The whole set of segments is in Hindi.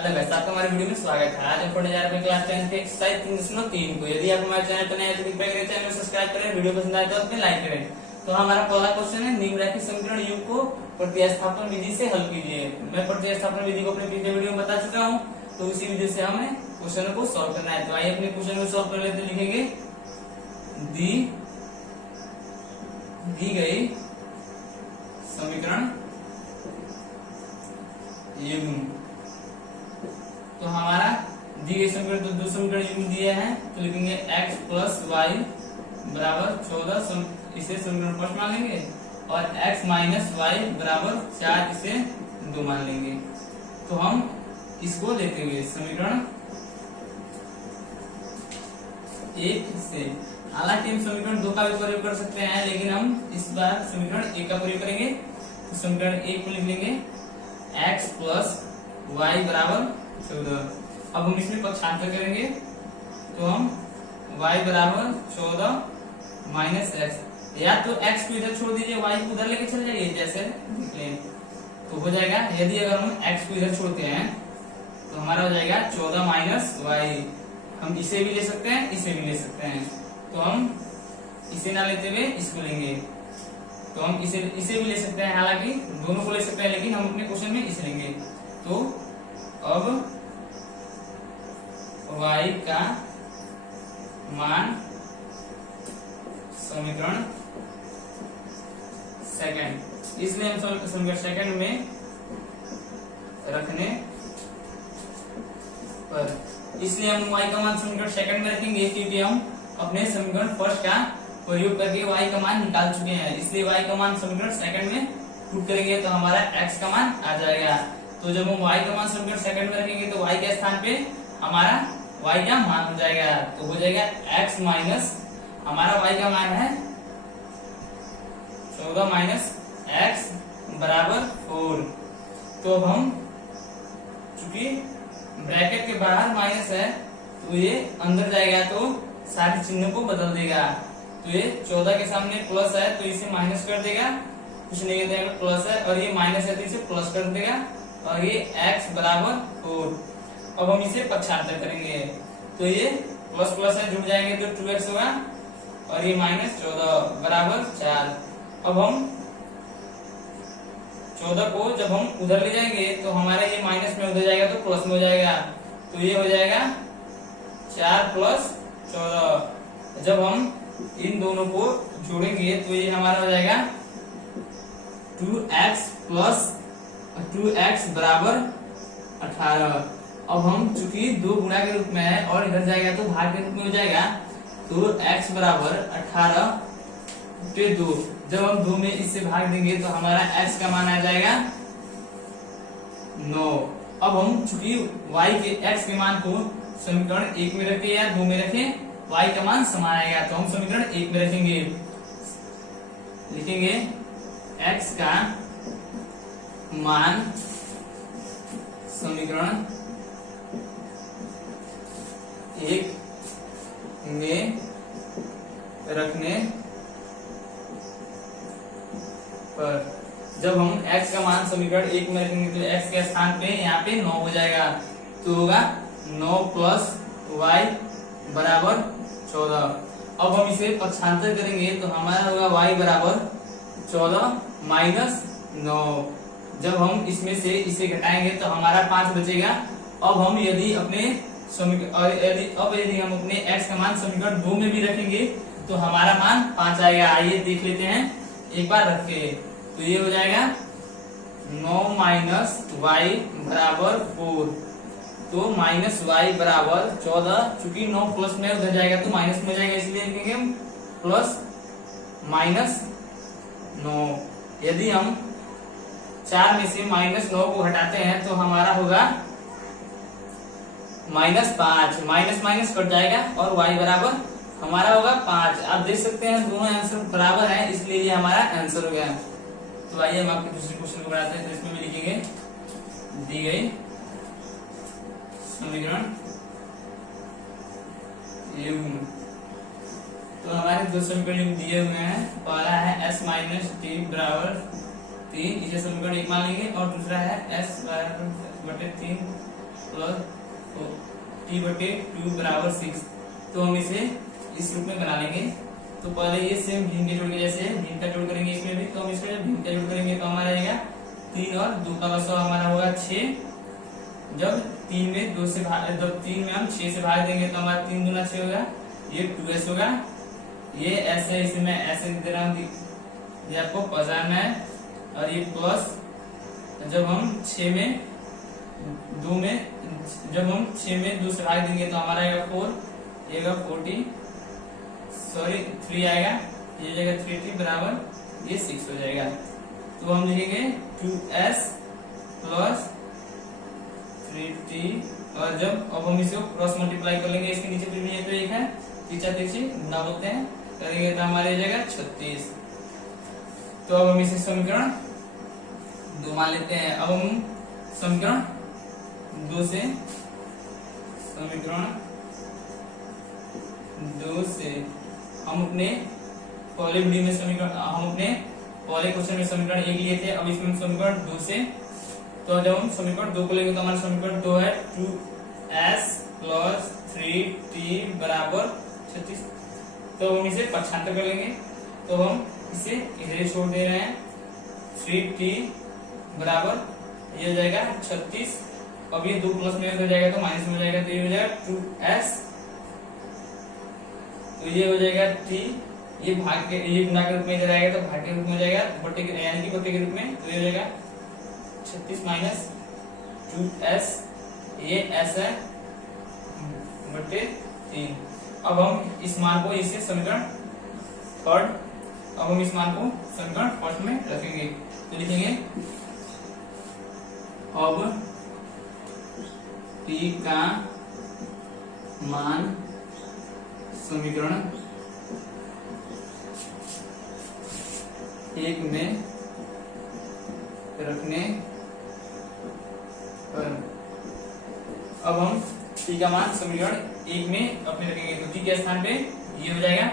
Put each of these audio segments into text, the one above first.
हेलो गाइस, आपका हमारे वीडियो में स्वागत है। आज हम पढ़ने जा रहे हैं क्लास 10 के एक्सरसाइज 3.3 को। यदि आप हमारे चैनल पर नए हैं तो कृपया करके चैनल को सब्सक्राइब करें, वीडियो पसंद आए तो अपने लाइक करें। तो हमारा पहला क्वेश्चन है, निम्नलिखित समीकरण u को प्रतिस्थापन विधि से हल कीजिए। मैं प्रतिस्थापन विधि को अपने पिछले वीडियो में बता चुका हूँ, तो उसी विधि से हमें क्वेश्चन को सॉल्व करना है। तो आइए अपने क्वेश्चन को सॉल्व कर लेते। लिखेंगे दी गई समीकरण युग्म। तो हमारा दी गई समीकरण, तो दो समीकरण युग्म दिए हैं, तो लिखेंगे x प्लस वाई बराबर 14, इसे समीकरण फर्स्ट मान लेंगे, और x माइनस वाई बराबर 4, इसे 2 मान लेंगे। तो हम इसको लेते हुए समीकरण 1 से, हालांकि हम समीकरण 2 का भी प्रयोग कर सकते हैं, लेकिन हम इस बार समीकरण 1 का प्रयोग करेंगे। तो समीकरण 1 को लिख लेंगे x प्लस वाई बराबर 14। अब हम इसमें पक्षांतर करेंगे, तो हम y बराबर 14 माइनस एक्स, या तो x को इधर छोड़ दीजिए, y को उधर लेके चल जाइए, जैसे देख लें तो हो जाएगा। यदि अगर हम x को इधर छोड़ते हैं तो हमारा हो जाएगा 14 माइनस वाई। हम इसे भी ले सकते हैं, इसे भी ले सकते हैं, तो हम इसे ना लेते हुए इसको लेंगे। तो हम इसे भी ले सकते हैं, हालांकि दोनों को ले सकते हैं, लेकिन हम अपने क्वेश्चन में इसे लेंगे। तो अब y का मान समीकरण सेकंड, इसलिए हम समीकरण सेकंड में रखने पर, इसलिए हम y का मान समीकरण सेकंड में रखेंगे, क्योंकि हम अपने समीकरण फर्स्ट का प्रयोग करके y का मान निकाल चुके हैं। इसलिए y का मान समीकरण सेकंड में पुट करेंगे तो हमारा x का मान आ जाएगा। तो जब हम y का मान समीकरण सेकंड में रखेंगे तो y के स्थान पे हमारा y का मान हो जाएगा, तो हो जाएगा x माइनस, हमारा y का मान है 14 माइनस x बराबर 4। तो अब हम, चूंकि ब्रैकेट के बाहर माइनस है तो ये अंदर जाएगा, तो सारे चिन्हों को बदल देगा। तो ये 14 के सामने प्लस है तो इसे माइनस कर देगा, कुछ नहीं देगा, प्लस है, और ये माइनस है तो इसे प्लस कर देगा, और ये x बराबर 4। अब हम इसे पक्षांतर करेंगे, तो ये प्लस प्लस है, जुड़ जाएंगे तो 2x होगा, और ये माइनस 14 बराबर 4। अब हम 14 को जब हम उधर ले जाएंगे तो हमारा ये माइनस में उधर जाएगा तो प्लस में हो जाएगा, तो ये हो जाएगा 4 प्लस 14। जब हम इन दोनों को जोड़ेंगे तो ये हमारा हो जाएगा 2x प्लस 2x बराबर 18। अब हम चूंकि 2 गुणा के रूप में है और इधर जाएगा तो भाग के रूप में हो जाएगा, तो x बराबर 18 पे 2। जब हम 2 में इससे भाग देंगे तो हमारा x का मान आ जाएगा 9। अब हम चूंकि y के x के मान को समीकरण 1 में रखे या 2 में रखे, y का मान समान आएगा, तो हम समीकरण 1 में रखेंगे। लिखेंगे x का मान समीकरण 1 में रखने पर, जब हम x का मान समीकरण 1 में रखेंगे तो x के स्थान पे यहाँ पे 9 हो जाएगा, तो होगा 9 प्लस y बराबर 14। अब हम इसे पक्षांतर करेंगे तो हमारा होगा y बराबर 14 माइनस 9। जब हम इसमें से इसे घटाएंगे तो हमारा 5 बचेगा। अब हम यदि अपने यदि हम अपने x का मान समीकरण 2 में भी रखेंगे तो हमारा मान 5 आएगा। आइए देख लेते हैं एक बार रख के, तो ये हो जाएगा 9 माइनस वाई बराबर 4, तो माइनस वाई बराबर 14। चूंकि 9 प्लस में उधर जाएगा तो माइनस में हो जाएगा, इसलिए लिखेंगे हम प्लस माइनस 9। यदि हम 4 में से माइनस 9 को हटाते हैं तो हमारा होगा माइनस 5, माइनस माइनस कट जाएगा और y बराबर हमारा होगा 5। आप देख सकते हैं दोनों आंसर बराबर हैं, इसलिए ये हमारा आंसर हो गया। तो आइए हम आपके दूसरे क्वेश्चन को बनाते हैं। तो इसमें भी लिखेंगे दी गई समीकरण युग्म। तो हमारे दो समीकरण युग्म दिए हुए हैं, पहला है s माइनस टी बराबर 3, इसे समीकरण 1 मान लेंगे, और दूसरा है s बराबर 3 प्लस टी बटे 2 बराबर 6। तो हम इसे इस रूप में बना लेंगे। तो पहले ये सेम भिन्न के जोड़ के जैसे भिन्न का जोड़ करेंगे इसमें भी, तो हम इसमें जब भिन्न का जोड़ करेंगे तो हमारा आएगा 3 और 2 का लसाव हमारा होगा 6। जब 3 में 2 से भाग, जब 3 में हम 6 से भाग देंगे तो हमारा 3 दूना 6 होगा, ये 2s होगा। ये ऐसे इसे मैं ऐसे दे रहा हूँ, ये आपको पहचानना है। और ये प्लस जब हम 6 में 2 में जब हम 6 में 2 से भाग देंगे तो हमारा आएगा 4, ये आएगा 3 आएगा, ये जगह 3t बराबर ये 6 हो जाएगा। तो हम लिखेंगे 2s प्लस 3t। और जब अब हम इसे क्रॉस मल्टीप्लाई कर लेंगे, इसके नीचे भी है तो एक है, तीसरा तीसरी गुना बोलते हैं, करेंगे तो हमारे जाएगा 36। तो अब हम इसे समीकरण 2 मान लेते हैं। अब हम समीकरण 2 से हम अपने पहले वीडियो में पहले क्वेश्चन में समीकरण 1 लिए थे। अब इसमें समीकरण 2 से, तो जब हम समीकरण 2 को लेंगे तो हमारा समीकरण 2 है 2s प्लस 3t बराबर 36। तो हम इसे पक्षांतर कर लेंगे, तो हम इसे इधर छोड़ दे रहे हैं। 3t बराबर ये हो जाएगा 36। अब ये 2 प्लस में हो जाएगा तो माइनस में हो जाएगा, तो ये हो जाएगा 2s। तो ये हो जाएगा t, ये भाग के ये गुणा के रूप में इधर आएगा तो भाग के रूप में हो जाएगा, बट्टे के यानी कि बट्टे के रूप में। तो ये हो जाएगा 36 माइनस 2s, ये s है बट्टे 3। अब हम इस मान को इसे समीकरण थर्ड, अब हम इस मान को समीकरण फर्स्ट में रखेंगे। तो लिखेंगे अब t का मान समीकरण 1 में रखने पर, अब हम t का मान समीकरण 1 में अपने रखेंगे। तो t के स्थान पे ये हो जाएगा,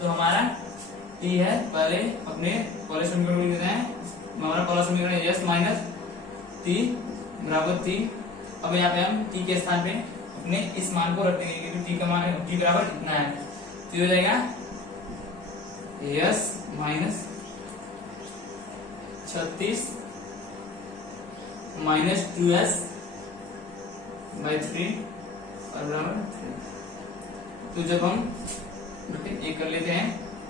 तो हमारा t है, पहले अपने पहले समीकरण लिख देते हैं। हमारा पहला समीकरण s माइनस t बराबर 3। अब यहाँ पे हम t के स्थान पे अपने इस मान को रख देंगे, क्योंकि t का मान t बराबर इतना है। तो ये हो जाएगा s minus 36 minus 2s by 3 और बराबर 3। तो जब हम एक कर लेते हैं,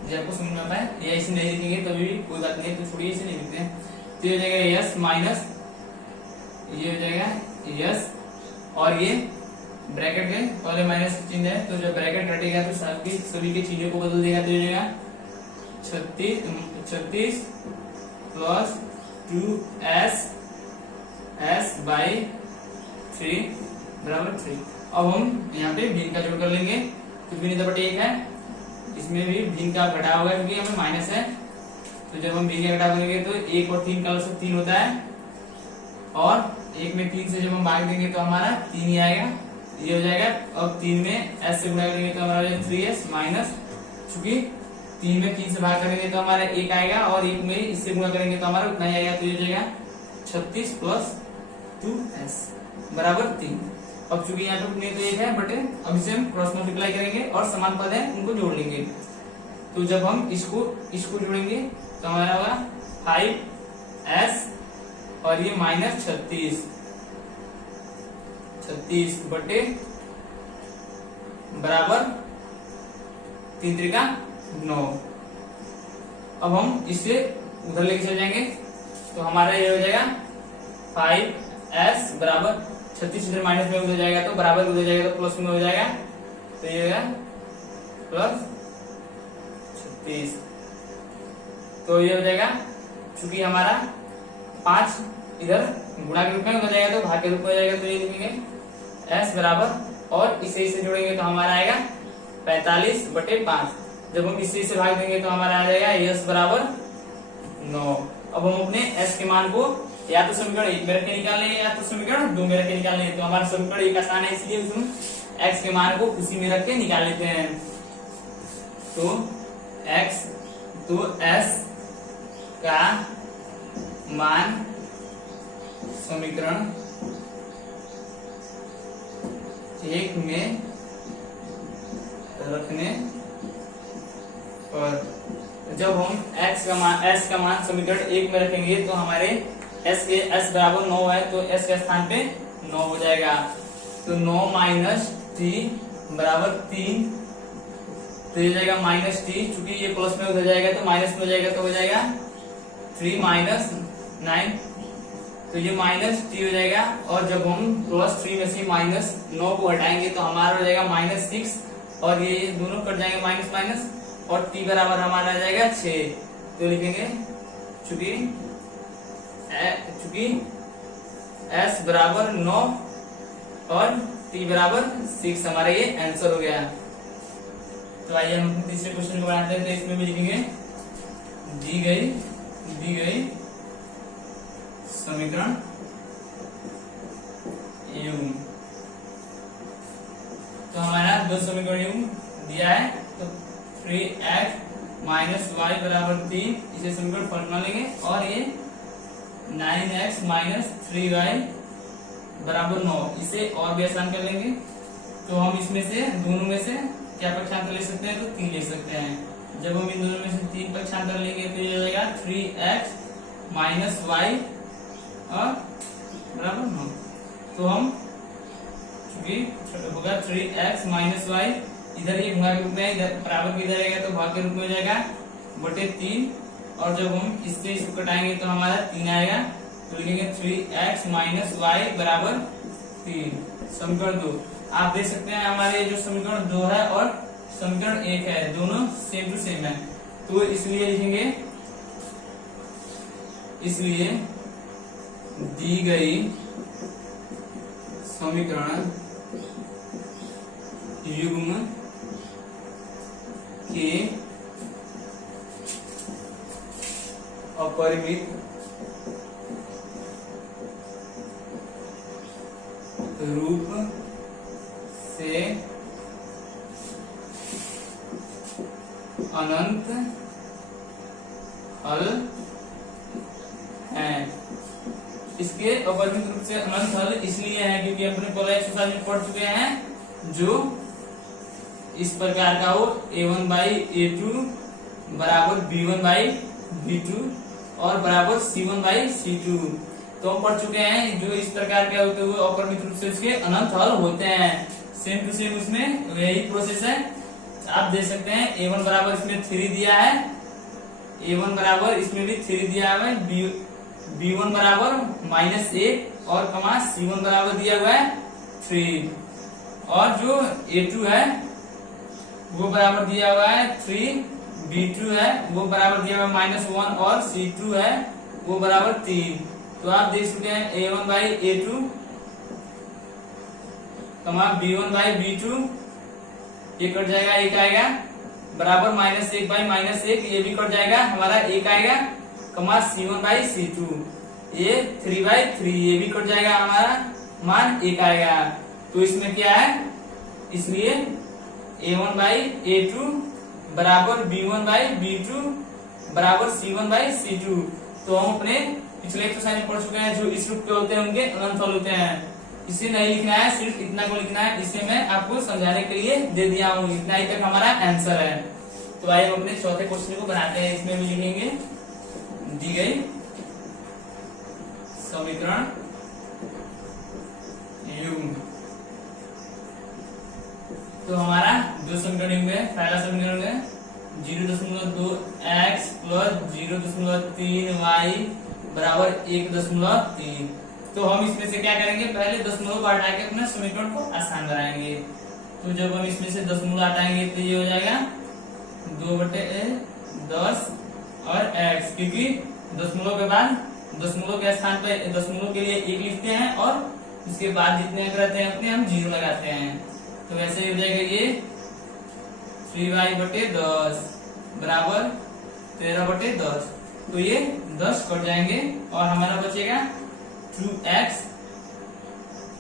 जब आपको समझ में आता है, ये ऐसे नहीं लिखेंगे तभी भी कोई बात नहीं, तो छोड़िए इसे नहीं लिखते हैं। तो ये हो जाएगा s माइनस, ये हो जाएगा s, और ये ब्रैकेट में पहले माइनस चिन्ह है, तो जब ब्रैकेट हटेगा तो सभी के चीजों को बदल देगा। तो ये हो जाएगा 36 प्लस 2s बाई 3 बराबर 3। अब हम यहाँ पे भिन्न का जोड़ कर लेंगे, तो भिन्न बटे 1 है, इसमें भी भिन्न का घटाव होगा क्योंकि हमें माइनस है। तो जब हम भिन्न का घटाव करेंगे तो 1 और 3 का लसाव 3 होता है, और 1 में 3 से जब हम भाग देंगे तो हमारा 3 ही आएगा, ये हो जाएगा। अब 3 में s से गुणा करेंगे तो हमारा 3s माइनस, चूंकि 3 में 3 से भाग करेंगे तो हमारा 1 आएगा, और 1 में इससे गुणा करेंगे तो हमारा उतना ही आएगा। तो ये हो जाएगा 36 प्लस 2s बराबर 3। अब चूंकि यहाँ पे अपने तो 1 है, बटे अब इसे हम क्रॉस मल्टीप्लाई करेंगे और समान पद है उनको जोड़ लेंगे। तो जब हम इसको जोड़ेंगे तो हमारा होगा 5s, और ये माइनस 36 बटे बराबर 3 त्रिका 9। अब हम इसे उधर लेके चले जाएंगे, तो हमारा ये हो जाएगा 5s बराबर 36 इधर माइनस में उधर जाएगा तो बराबर उधर जाएगा तो प्लस में हो जाएगा। तो ये होगा प्लस 36। तो ये हो जाएगा, चूंकि हमारा 5 इधर गुणा के रूप में हो जाएगा तो भाग के रूप में हो जाएगा। तो ये लिखेंगे s बराबर, और इसे जोड़ेंगे तो हमारा आएगा 45 बटे 5। जब हम इसे भाग देंगे तो हमारा आ जाएगा s बराबर 9। अब हम अपने s के मान को या तो समीकरण 1 में रख के निकाल लेंगे या तो समीकरण 2 में रख के निकाल लेंगे। तो हमारा समीकरण 1 आसान है, इसलिए उसमें x के मान को उसी में रख के निकाल लेते हैं। तो s का मान समीकरण एक में रखने पर जब हम s का मान समीकरण 1 में रखेंगे तो हमारे s बराबर 9 है, तो s के स्थान पे 9 हो जाएगा। तो 9 माइनस t बराबर 3, तो ये जाएगा माइनस टी, चूंकि ये प्लस में उधर जाएगा तो माइनस में हो जाएगा, तो हो जाएगा 3 माइनस 9, तो ये माइनस टी हो जाएगा। और जब हम प्लस 3 में से माइनस 9 को हटाएंगे तो हमारा हो जाएगा माइनस 6, और ये दोनों कट जाएंगे माइनस माइनस, और टी बराबर हमारा आ जाएगा 6। तो लिखेंगे चूंकि s बराबर 9 और t बराबर 6, हमारा ये आंसर हो गया। तो आइए हम तीसरे क्वेश्चन को बनाते हैं। तो इसमें भी लिखेंगे दी गई समीकरण युग्म। तो हमारा दो समीकरण युग्म दिया है, तो 3x माइनस वाई बराबर 3, इसे समीकरण फर्स्ट मान लेंगे, और ये 9x माइनस 3y बराबर 9, इसे और भी आसान कर लेंगे। तो हम इसमें से दोनों में से क्या पक्षांतर ले सकते हैं, तो 3 ले सकते हैं। जब हम इन दोनों में से 3 पक्षांतर लेंगे तो ये हो जाएगा 3x माइनस वाई और बराबर 9। तो हम चूंकि होगा 3x माइनस वाई, इधर ये गुणा के रूप में, इधर बराबर के इधर आएगा तो भाग के रूप में हो जाएगा बटे 3, और जब हम इससे इसको कटाएंगे तो हमारा 3 आएगा। तो लिखेंगे 3x माइनस वाई बराबर 3, समीकरण 2। आप देख सकते हैं हमारे जो समीकरण 2 है और समीकरण 1 है, दोनों सेम टू सेम है, तो इसलिए लिखेंगे, इसलिए दी गई समीकरण युग्म के अपरिमित रूप से अनंत हल है। इसके अपरिमित रूप से अनंत हल इसलिए है क्योंकि अपने पहले एक्सरसाइज में पढ़ चुके हैं, जो इस प्रकार का हो a1 बाई a2 बराबर b1 बाई b2 और बराबर c1 बाई c2। तो हम पढ़ चुके हैं जो इस प्रकार के होते हुए अपरिमित रूप से उसके अनंत हल होते हैं। सेम टू सेम उसमें यही प्रोसेस है। आप देख सकते हैं a1 बराबर इसमें 3 दिया है, a1 बराबर इसमें भी 3 दिया है, b1 बराबर -1 और कमा c1 बराबर दिया हुआ है 3, और जो a2 है वो बराबर दिया हुआ है 3, b2 है वो बराबर दिया हुआ है -1 और c2 है वो बराबर 3। तो आप देख सकते हैं a1 बाई a2 कमा b1 बाई b2, ये कट जाएगा, 1 आएगा, बराबर -1 बाई -1, ये भी कट जाएगा, हमारा 1 आएगा, कमा c1 बाई c2, ये 3 बाई 3, ये भी कट जाएगा, हमारा मान 1 आएगा। तो इसमें क्या है, इसलिए a1 बाई a2 बराबर b1 बाई b2 बराबर c1 बाई c2। तो हम अपने पिछले एक्सरसाइज में पढ़ चुके हैं जो इस रूप के होते हैं उनके अनंत हल होते हैं। इसे नहीं लिखना है, सिर्फ इतना को लिखना है, इसे मैं आपको समझाने के लिए दे दिया हूँ। इतना ही तक हमारा आंसर है। तो आइए हम अपने चौथे क्वेश्चन को बनाते हैं। इसमें भी लिखेंगे दी गई समीकरण युग्म। तो हमारा दो समीकरण युग्म है। पहला समीकरण है 0.2x प्लस 0.3y बराबर 1.3। तो हम इसमें से क्या करेंगे, पहले दशमलव को हटा के अपने समीकरण को आसान बनाएंगे। तो जब हम इसमें से दशमलव हटाएंगे तो ये हो जाएगा 2/10 और x, क्योंकि दशमलव के बाद दशमलव के स्थान पे दशमलव के लिए 1 लिखते हैं और इसके बाद जितने अंक रहते हैं अपने हम 0 लगाते हैं। तो वैसे हो जाएगा ये 3y/10 बराबर 13/10। तो ये 10 कट जाएंगे और हमारा बचेगा 2x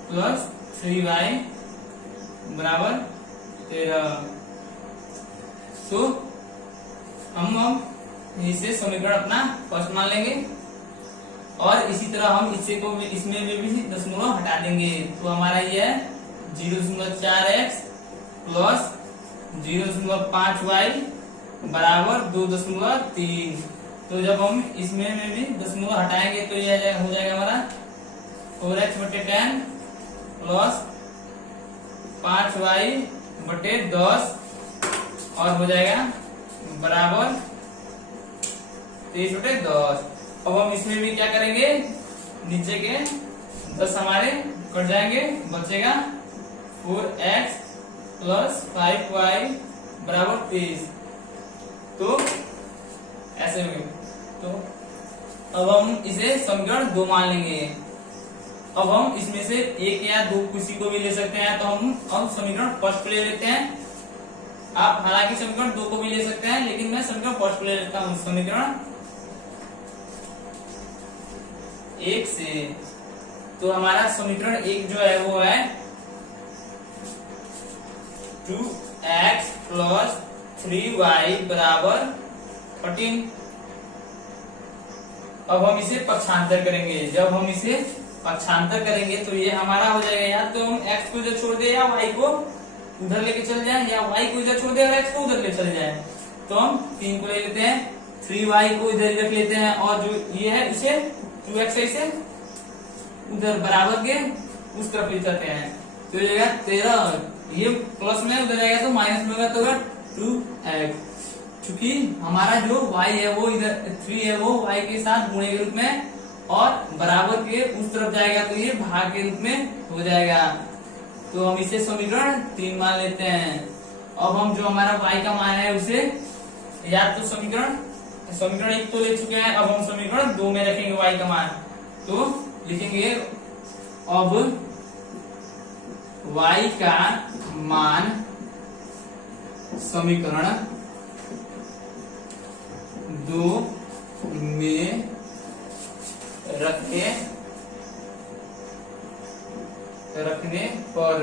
प्लस 3y बराबर 13। तो हम इसे समीकरण अपना फर्स्ट मान लेंगे और इसी तरह हम इससे को इसमें भी दशमलव हटा देंगे। तो हमारा ये है 0.4x प्लस 0.5y बराबर 2.3। तो जब हम इसमें में भी दशमलव हटाएंगे तो ये हो जाएगा हमारा 4x/10 प्लस 5y/10 और हो जाएगा बराबर 23/10। अब हम इसमें भी क्या करेंगे, नीचे के 10 हमारे कट जाएंगे, बचेगा 4x प्लस 5y बराबर 23। तो ऐसे में तो अब हम इसे समीकरण 2 मान लेंगे। अब हम इसमें से एक या दो किसी को भी ले सकते हैं, तो हम अब समीकरण फर्स्ट ले लेते हैं। आप हालांकि समीकरण 2 को भी ले सकते हैं, लेकिन मैं समीकरण फर्स्ट ले लेता हूं। समीकरण 1 से तो हमारा समीकरण 1 जो है वो है 2x प्लस 3y बराबर 13। अब हम इसे पक्षांतर करेंगे। जब हम इसे पक्षांतर करेंगे तो ये हमारा हो जाएगा, या तो हम x को इधर छोड़ दे या y को उधर लेके चले जाएं, या y को इधर छोड़ दे और x को उधर ले चले जाएं। तो हम 3 को ले लेते हैं, 3y को इधर रख लेते हैं, और जो ये है इसे 2x इसे उधर बराबर के उस तरफ ले जाते हैं। तो ये 13, ये प्लस में उधर जाएगा तो माइनस में होगा, तो 2x। चूंकि हमारा जो y है वो इधर 3 है, वो y के साथ गुणे के रूप में और बराबर के उस तरफ जाएगा, तो ये भाग के रूप में हो जाएगा। तो हम इसे समीकरण 3 मान लेते हैं। अब हम जो हमारा y का मान है उसे या तो समीकरण 1 तो ले चुके हैं, अब हम समीकरण 2 में रखेंगे y का मान। तो लिखेंगे अब y का मान समीकरण 2 में रखने पर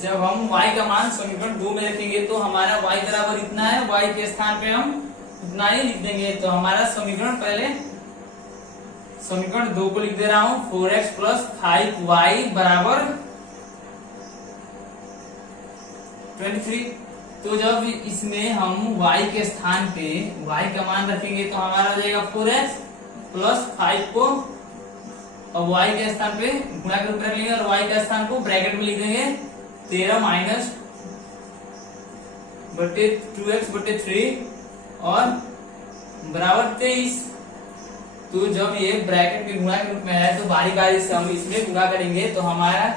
जब हम y का मान समीकरण 2 में रखेंगे तो हमारा y बराबर इतना है, y के स्थान पे हम उतना ही लिख देंगे। तो हमारा समीकरण पहले समीकरण 2 को लिख दे रहा हूं, 4x प्लस 5y बराबर 23। तो जब इसमें हम y के स्थान पे y का मान रखेंगे तो हमारा हो जाएगा 4x प्लस 5 को, और y के स्थान पे गुणा के रूप में रख लेंगे और y का स्थान को ब्रैकेट में लिख देंगे 13 माइनस 2x/3 और बराबर 23। तो जब ये ब्रैकेट के गुणा के रूप में है तो बारी बारी से हम इसमें गुणा करेंगे, तो हमारा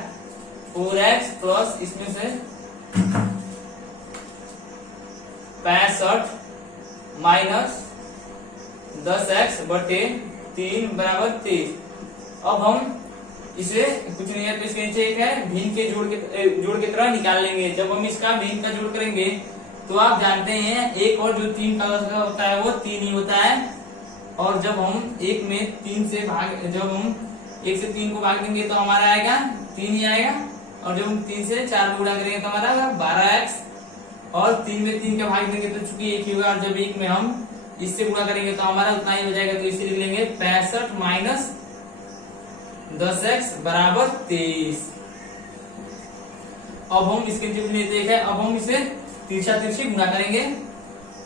4x प्लस इसमें से 65 माइनस 10x/3 बराबर 23। अब हम इसे कुछ नहीं है तो इसके नीचे एक है भिन्न के जोड़ के तरह निकाल लेंगे। जब हम इसका भिन्न का जोड़ करेंगे तो आप जानते हैं एक और जो 3 का होता है वो 3 ही होता है, और जब हम एक में 3 से जब हम 1 से 3 को भाग देंगे तो हमारा आएगा 3 ही आएगा, और जब हम 3 से 4 को गुणा करेंगे तो हमारा 12x, और 3 में 3 का भाग देंगे तो चूंकि 1 ही होगा, और जब 1 में हम इससे गुणा करेंगे तो हमारा उतना ही हो जाएगा। तो इसे लिख लेंगे 65 माइनस 10x बराबर 23। अब हम इसके नीचे एक है, अब हम इसे तिरछी गुणा करेंगे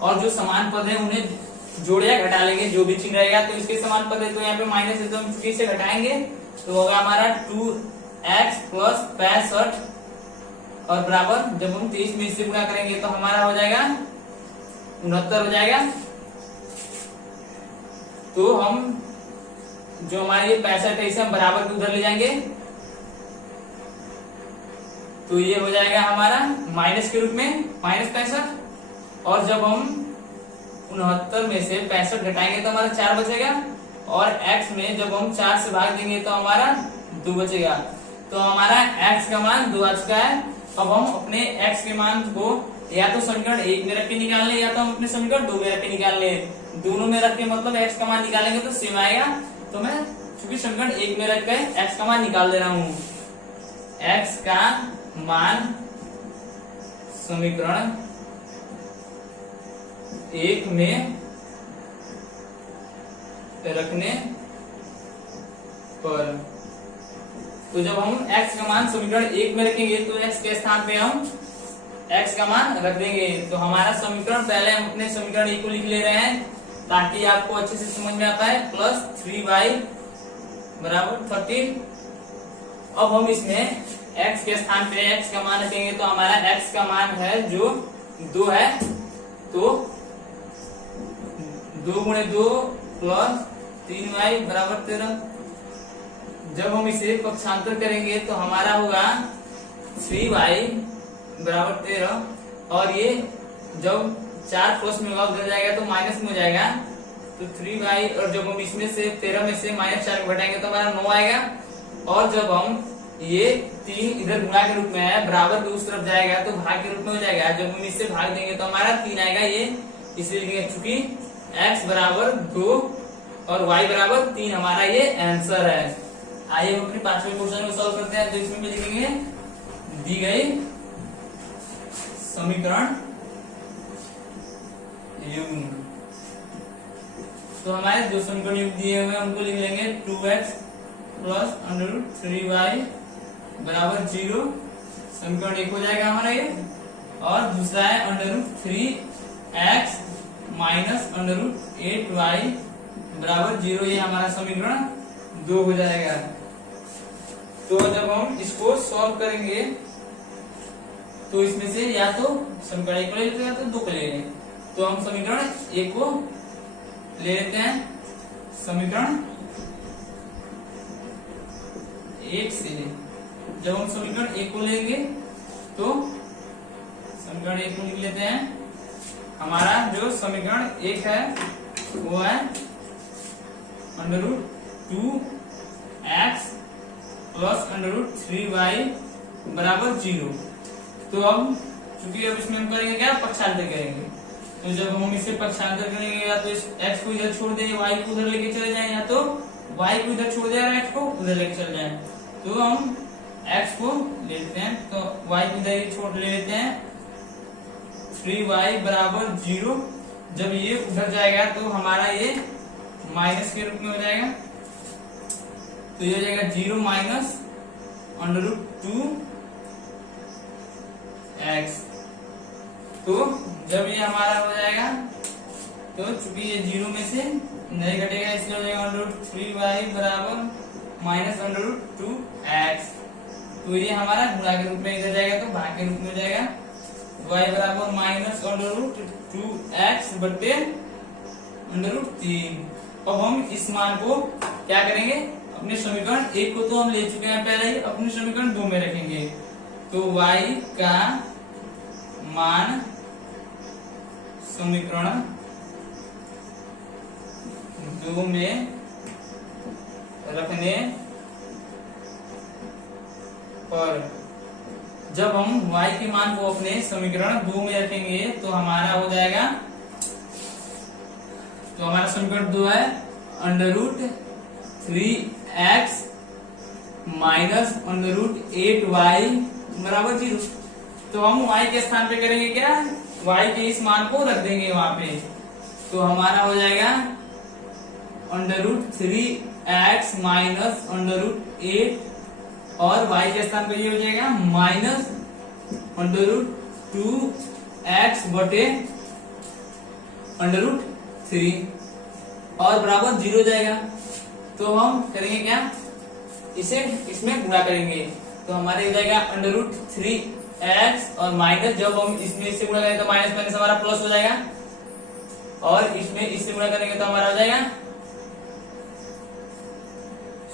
और जो समान पद है उन्हें जोड़ या घटा लेंगे, जो भी चिन्ह रहेगा। तो इसके समान पद है तो यहाँ पे माइनस है तो हम चूंकि इसे घटाएंगे तो होगा हमारा 2x प्लस 65 और बराबर जब हम 23 में इससे गुणा करेंगे तो हमारा हो जाएगा 69 हो जाएगा। तो हम जो हमारे 65 है इसे हम बराबर के उधर ले जाएंगे, तो ये हो जाएगा हमारा माइनस के रूप में -65, और जब हम 69 में से 65 घटाएंगे तो हमारा 4 बचेगा, और x में जब हम 4 से भाग देंगे तो हमारा 2 बचेगा। तो हमारा x का मान 2 आ चुका है। अब हम अपने x के मान को या तो समीकरण 1 में रख के निकाल ले, या तो हम अपने समीकरण 2 में रख के निकाल ले। दोनों में रख के मतलब x का मान निकालेंगे तो सेम आएगा। तो मैं चूंकि समीकरण 1 में रख के x का मान निकाल दे रहा हूं। x का मान समीकरण 1 में रखने पर तो जब हम x का मान समीकरण 1 में रखेंगे तो x के स्थान पे हम x का मान रख देंगे। तो हमारा समीकरण, पहले हम अपने समीकरण 1 को लिख ले रहे हैं ताकि आपको अच्छे से समझ में आ पाए। प्लस 3y बराबर 13। अब हम इसमें x के स्थान पे x का मान रखेंगे तो हमारा x का मान है जो 2 है, तो 2 गुणे 2 प्लस 3y बराबर 13। जब हम इसे पक्षांतर करेंगे तो हमारा होगा 3y बराबर 13, और ये जब 4 प्लस में होगा उधर जाएगा तो माइनस में हो जाएगा, तो 3y, और जब हम इसमें से 13 में से -4 घटाएंगे तो हमारा 9 आएगा। और जब हम ये 3 इधर गुणा के रूप में है, बराबर के उस तरफ जाएगा तो भाग के रूप में हो जाएगा। जब हम इससे भाग देंगे तो हमारा 3 आएगा, ये इसलिए लिखेंगे चूंकि x बराबर 2 और y बराबर 3 हमारा ये आंसर है। आइए हम अपने 5वें क्वेश्चन को सॉल्व करते हैं। तो इसमें भी लिखेंगे दी गई समीकरण युग्म। तो हमारे जो समीकरण युग्म दिए हुए हैं उनको लिख लेंगे 2x प्लस √3y बराबर 0, समीकरण 1 हो जाएगा हमारा ये। और दूसरा है √3x माइनस √8y बराबर 0, ये हमारा समीकरण 2 हो जाएगा। तो जब हम इसको सॉल्व करेंगे तो इसमें से या तो समीकरण 1 को ले लेते हैं या तो 2 को ले लेंगे। तो हम समीकरण 1 को ले लेते हैं। समीकरण 1 से जब हम समीकरण 1 को लेंगे तो समीकरण 1 को लिख लेते हैं। हमारा जो समीकरण 1 है वो है √2x प्लस √3y बराबर 0। तो अब चूंकि अब इसमें हम करेंगे क्या, पक्षांतर करेंगे। तो जब हम इसे पक्षांतर करेंगे या तो इस x को इधर छोड़ देंगे, y को उधर लेके चले जाएं, या तो y को इधर छोड़ दें और x को उधर लेके चले जाएं। तो हम x को ले लेते हैं, तो y को इधर छोड़ ले लेते हैं, 3y बराबर 0। जब ये उधर जाएगा तो हमारा ये माइनस के रूप में हो जाएगा, तो ये हो जाएगा 0 माइनस √2x। तो जब ये हमारा हो जाएगा तो चूंकि ये 0 में से नहीं घटेगा इसलिए हो जाएगा √3y बराबर माइनस √2x। तो ये हमारा गुणा के रूप में इधर जाएगा तो भाग के रूप में हो जाएगा, y बराबर माइनस √2x बटे √3। अब हम इस मान को क्या करेंगे, अपने समीकरण 1 को तो हम ले चुके हैं पहले ही, अपने समीकरण 2 में रखेंगे। तो y का मान समीकरण 2 में रखने पर जब हम y के मान को अपने समीकरण 2 में रखेंगे तो हमारा हो जाएगा, तो हमारा समीकरण 2 है √3x माइनस √8y बराबर 0। तो हम y के स्थान पे करेंगे क्या, y के इस मान को रख देंगे वहां पे। तो हमारा हो जाएगा √3x माइनस √8, और y के स्थान पे ये हो जाएगा माइनस √2x बटे √3 और बराबर 0 जाएगा। तो हम करेंगे क्या, इसे इसमें गुणा करेंगे। तो हमारे हो जाएगा √3x और माइनस, जब हम इसमें इससे गुणा करेंगे तो माइनस माइनस हमारा प्लस हो जाएगा, और इसमें इससे गुणा करेंगे तो हमारा हो जाएगा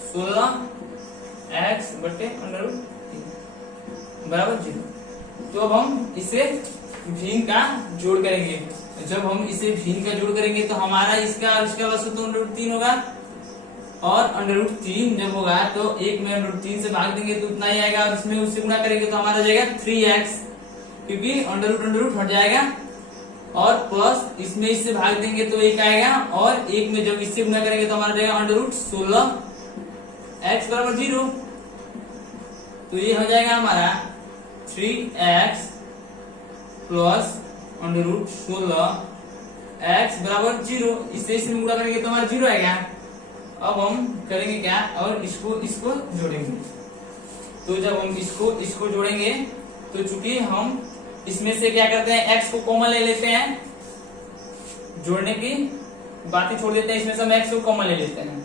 16x बटे √3 बराबर 0। तो अब हम इसे भिन्न का जोड़ करेंगे। जब हम इसे भिन्न का जोड़ करेंगे तो हमारा इसका और इसका वस्तु तो √3 होगा, और √3 जब होगा तो 1 में √3 से भाग देंगे तो उतना ही आएगा, और इसमें उससे गुणा करेंगे तो हमारा जाएगा 3x, क्योंकि √√√, हट जाएगा, और प्लस इसमें इससे भाग देंगे तो 1 आएगा, और 1 में जब इससे गुणा करेंगे तो हमारा जाएगा √16x बराबर 0। तो ये हो जाएगा हमारा 3x प्लस √16x बराबर 0। इससे इसमें गुणा करेंगे तो हमारा 0 आएगा। अब हम करेंगे क्या, और इसको जोड़ेंगे। तो जब हम इसको जोड़ेंगे तो चूंकि हम इसमें से क्या करते हैं, x को कॉमन ले लेते हैं, जोड़ने की बात ही छोड़ देते हैं, इसमें से हम x को कॉमन ले लेते हैं।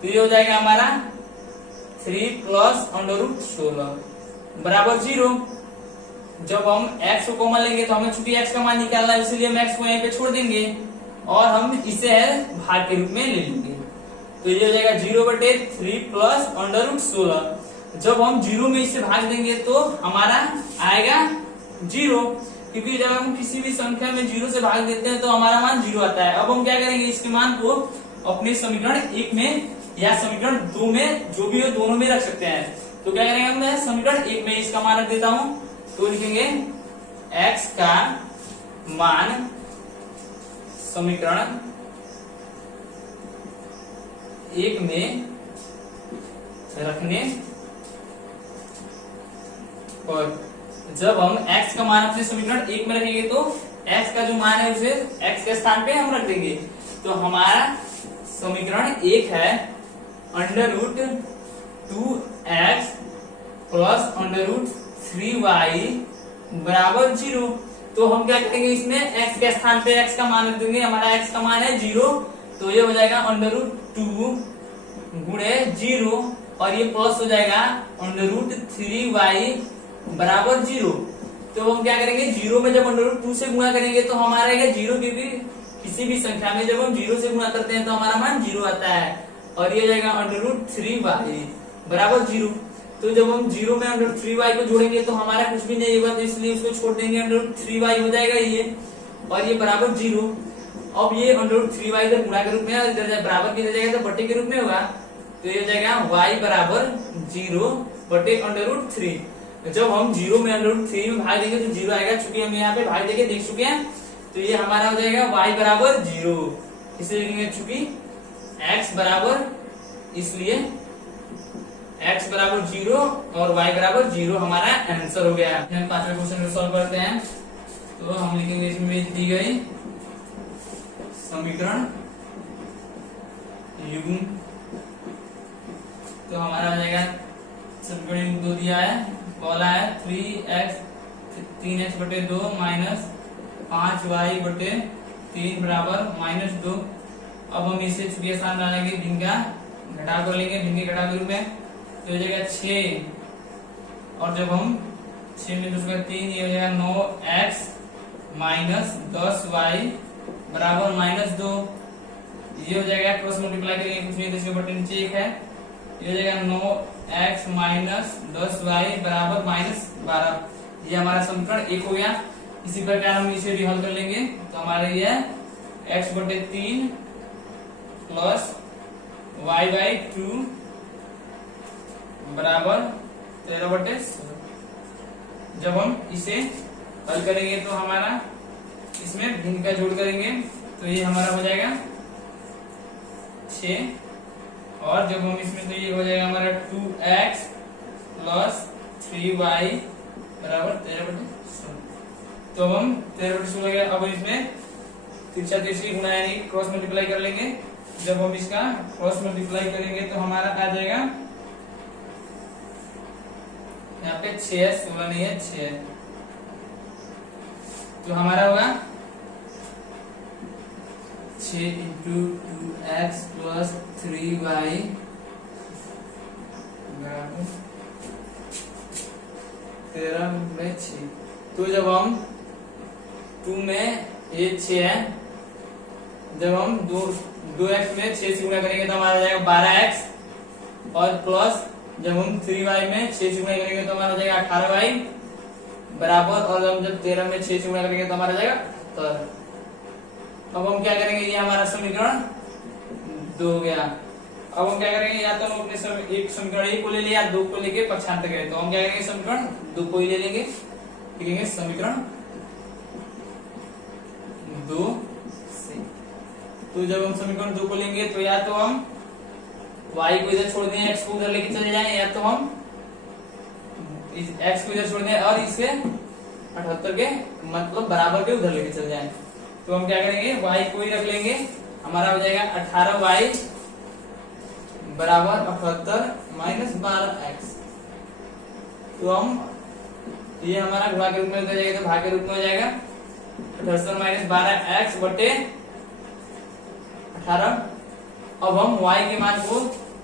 तो ये हो जाएगा हमारा 3 प्लस अंडर रूट 16 बराबर 0। जब हम x को कॉमन लेंगे तो हमें चूंकि x का मान निकालना है, इसलिए हम x को यहीं पे छोड़ देंगे और हम इसे है भाग के रूप में ले लेंगे। तो ये हो जाएगा 0/3 प्लस अंडर रूट 16। जब हम 0 में इसे भाग देंगे तो हमारा आएगा 0, क्योंकि जब हम किसी भी संख्या में 0 से भाग देते हैं तो हमारा मान 0 आता है। अब हम क्या करेंगे, इसके मान को अपने समीकरण 1 में या समीकरण 2 में, जो भी हो दोनों में रख सकते हैं। तो क्या करेंगे, मैं समीकरण 1 में इसका मान रख देता हूं। तो लिखेंगे x का मान समीकरण 1 में रखने पर जब हम x का मान अपने समीकरण 1 में रखेंगे तो x का जो मान है उसे x के स्थान पे हम रख देंगे। तो हमारा समीकरण 1 है under root 2x plus under root 3y बराबर 0। तो हम क्या करेंगे, इसमें x के स्थान पे x का मान रख देंगे। हमारा x का मान है 0, तो ये हो जाएगा अंडर रूट 2 गुणे 0 और ये प्लस हो जाएगा अंडर रूट 3y बराबर 0। तो हम क्या करेंगे, 0 में जब अंडर रूट 2 से गुणा करेंगे तो हमारा आएगा 0, क्योंकि किसी भी संख्या में जब हम 0 से गुणा करते हैं तो हमारा मान 0 आता है। और ये हो जाएगा अंडर रूट 3y बराबर 0। तो जब हम 0 में अंडर रूट 3y को जोड़ेंगे तो हमारा कुछ भी नहीं होगा, तो इसलिए उसको छोड़ देंगे, अंडर रूट 3y हो जाएगा ये, और ये बराबर 0। अब ये अंडर रूट 3y इधर गुणा के रूप में, इधर बराबर किधर जाएगा तो बटे के रूप में होगा। तो ये हो जाएगा y बराबर 0 बटे अंडर रूट 3। जब हम 0 में अंडर रूट 3 में भाग देंगे तो 0 आएगा, चूंकि हम यहाँ पे भाग देके देख चुके हैं। तो ये हमारा हो जाएगा y बराबर 0, इसे लिखेंगे चूंकि x बराबर, इसलिए x बराबर 0 और y बराबर 0 हमारा आंसर हो गया। हम 5वें क्वेश्चन को सॉल्व करते हैं। तो हम लिखेंगे इसमें दी गई समीकरण युग्म, तो हमारा हो जाएगा समीकरण युग्म 2 दिया है, बोला है 3x बटे 2 माइनस 5y बटे 3 बराबर -2। अब हम इसे चूंकि आसान डालेंगे, भिन्न का घटाव कर लेंगे, भिन्न के घटाव के रूप में, तो हो जाएगा 6 और जब हम 6 में 2 का 3, ये हो जाएगा 9x माइनस 10y बराबर -2। ये हो जाएगा क्रॉस मल्टीप्लाई करेंगे, कुछ नहीं तो इसके बटे नीचे 1 है, ये हो जाएगा 9x माइनस 10y बराबर -12। ये हमारा समीकरण 1 हो गया। इसी प्रकार हम इसे भी हल कर लेंगे, तो हमारा ये x बटे 3 प्लस y बाई 2 बराबर 13 बटे 16। जब हम इसे हल करेंगे तो हमारा इसमें भिन्न का जोड़ करेंगे, तो ये हमारा हो जाएगा 6 और जब हम इसमें, तो ये हो जाएगा हमारा 2x प्लस 3y बराबर 13 बटे 16। तो हम 13 बटे 16 गया। अब इसमें तिरछा तिरछी गुणा यानी क्रॉस मल्टीप्लाई कर लेंगे। जब हम इसका क्रॉस मल्टीप्लाई करेंगे तो हमारा आ जाएगा यहाँ पे 6 है, 16 नहीं है, 6 है। तो हमारा होगा 6 इंटू 2x प्लस 3y बराबर 13/6। तो जब हम 2 में ये 6 है, जब हम 2x में 6 से गुणा करेंगे तो हमारा हो जाएगा 12x और प्लस जब हम 3y में 6 से गुणा करेंगे तो हमारा हो जाएगा 18y बराबर, और जब 13 में 6 से गुणा करेंगे तो हमारा हो जाएगा 17। अब हम क्या करेंगे, ये हमारा समीकरण 2 हो गया। अब हम क्या करेंगे, या तो हम अपने एक समीकरण 1 को ले लिया, 2 को लेके पक्षांतर करें, तो हम क्या करेंगे, समीकरण 2 को ही ले लेंगे, लिखेंगे समीकरण 2 से। तो जब हम समीकरण 2 को लेंगे तो या तो हम y को इधर छोड़ दें, x को उधर लेके चले जाएं, या तो हम इस x को इधर छोड़ दें और इसे 78 के मतलब बराबर के उधर लेके चले जाएं। तो हम क्या करेंगे, y को ही रख लेंगे, हमारा हो जाएगा 18y बराबर 78 माइनस 12x। तो हम ये हमारा गुणा के रूप में हो जाएगा तो भाग के रूप में हो जाएगा 78 माइनस 12 एक्स बटे 18। अब हम y के मान को,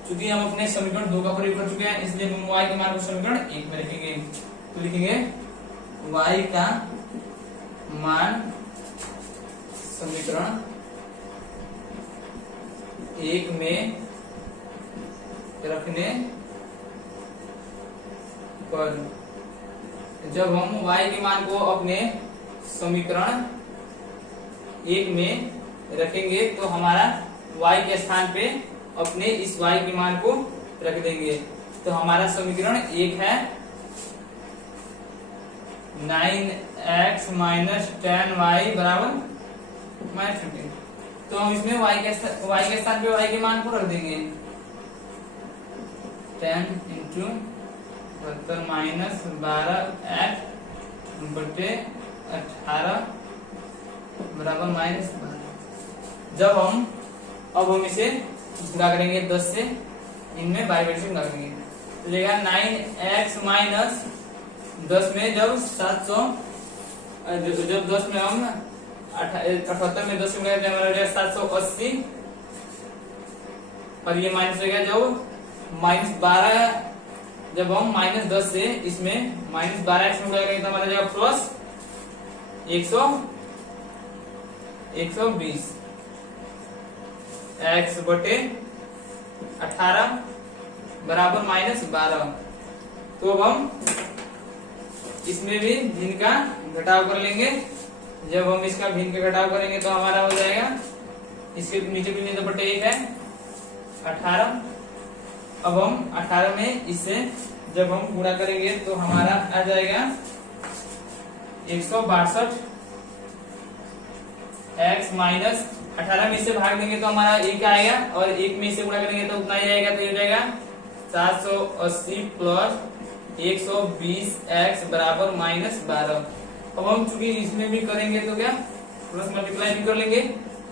चूंकि हम अपने समीकरण 2 का प्रयोग कर चुके हैं इसलिए हम y के मान को समीकरण 1 में रखेंगे। तो लिखेंगे y का मान समीकरण 1 में रखने पर, जब हम y के मान को अपने समीकरण 1 में रखेंगे तो हमारा y के स्थान पे अपने इस y के मान को रख देंगे। तो हमारा समीकरण 1 है 9x माइनस 10y बराबर -15। तो हम इसमें y के स्थान पे y के मान को रख देंगे 10 इंटू 72 माइनस 12x बटे 18 बराबर -12। जब हम अब हम इसे गुणा करेंगे 10 से, इनमें बाई से गुणा करेंगे तो लेगा 9x माइनस 10 में जब 700 जब 10 में हम 78 में 10 गुणा करेंगे हमारा हो जाएगा 780 और ये माइनस हो गया जब -12, जब हम -10 से इसमें -12x में गुणा करेंगे तो हमारा हो जाएगा प्लस 120 x बटे 18 बराबर -12। तो अब हम इसमें भी भिन्न का घटाव कर लेंगे। जब हम इसका भिन्न का घटाव करेंगे तो हमारा हो जाएगा, इसके नीचे भी तो बटे 1 है 18। अब हम 18 में इससे जब हम गुणा करेंगे तो हमारा आ जाएगा 162 x माइनस 18 में इसे भाग देंगे तो हमारा 1 आएगा और 1 में इसे गुणा करेंगे तो उतना ही आएगा। तो ये हो जाएगा 780 प्लस 120x बराबर -12। अब हम चूंकि इसमें भी करेंगे तो क्या प्लस मल्टीप्लाई भी कर लेंगे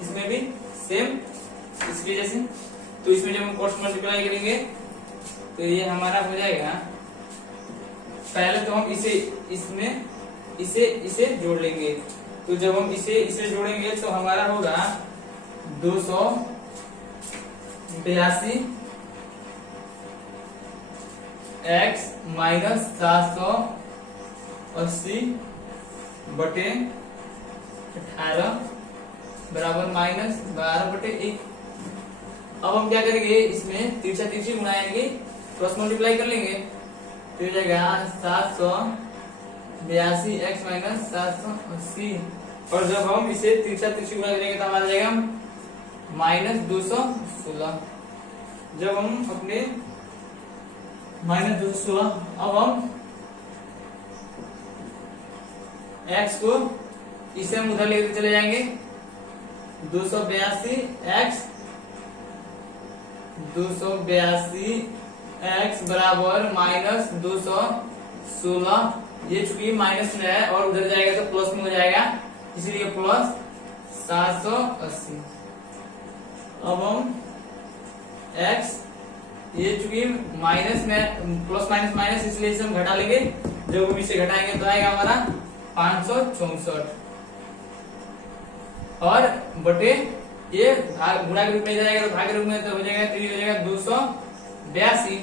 इसमें भी सेम इसके जैसे। तो इसमें जब हम क्रॉस मल्टीप्लाई करेंगे तो ये हमारा हो जाएगा, पहले तो हम इसे जोड़ लेंगे। तो जब हम इसे जोड़ेंगे तो हमारा होगा 282 x माइनस 780 बटे 18 बराबर -12 बटे 1। अब हम क्या करेंगे, इसमें तिरछा तिरछी गुणाएंगे, क्रॉस मल्टीप्लाई कर लेंगे तो हो जाएगा 782 x माइनस 780। और जब हम इसे तिरछा तिरछी गुणा करेंगे तो हमारा जाएगा -216। जब हम अपने -216, अब हम x को इसे हम उधर लेते चले जाएंगे 282 x बराबर -216। ये चूंकि माइनस में है और उधर जाएगा तो प्लस में हो जाएगा, इसलिए प्लस 780। अब हम x, ये चूंकि माइनस में प्लस माइनस माइनस इसलिए इसे हम घटा लेंगे। जब हम इसे घटाएंगे तो आएगा हमारा 564 और बटे ये गुणा के रूप में जाएगा तो भाग के रूप में तो हो जाएगा, तो ये हो जाएगा 282।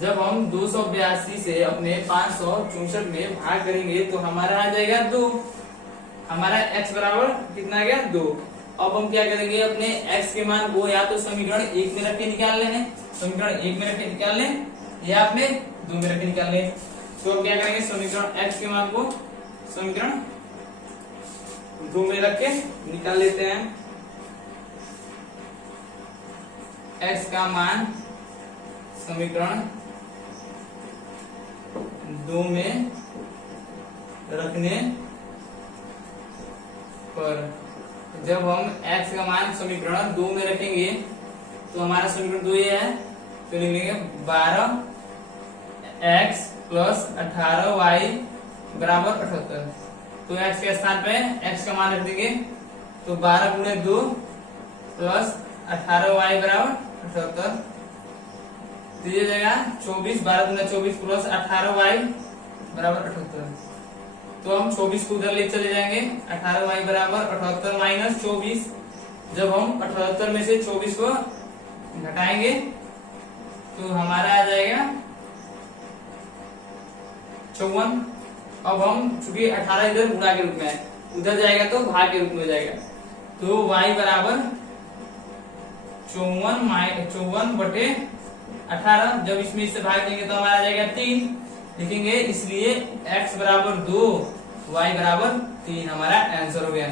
जब हम 282 से अपने 564 में भाग करेंगे तो हमारा आ जाएगा 2। हमारा x बराबर कितना आ गया 2। अब हम क्या करेंगे, अपने x के मान को या तो समीकरण 1 में रख के निकाल लेने, समीकरण 1 में रख के निकाल लें या अपने 2 में रख के निकाल लें। तो हम क्या करेंगे, समीकरण x के मान को समीकरण 2 में रख के निकाल लेते हैं। x का मान समीकरण 2 में रखने पर, जब हम x का मान समीकरण 2 में रखेंगे तो हमारा समीकरण 2 ये है, तो लिख लेंगे 12x प्लस 18y बराबर 78। तो x के स्थान पे x का मान रख देंगे तो 12 गुणे 2 प्लस 18y बराबर 78। तो ये जाएगा 24, 12×24 प्लस 18y बराबर 78। तो हम 24 को उधर ले चले जाएंगे, 18y बराबर 78 माइनस 24। जब हम 78 में से 24 को घटाएंगे तो हमारा आ जाएगा 54। अब हम चूंकि 18 इधर गुणा के रूप में है, उधर जाएगा तो भाग के रूप में हो जाएगा। तो y बराबर 54/18। जब इसमें इससे भाग देंगे तो हमारा आ जाएगा 3 लिखेंगे, इसलिए x बराबर 2 y बराबर 3 हमारा आंसर हो गया।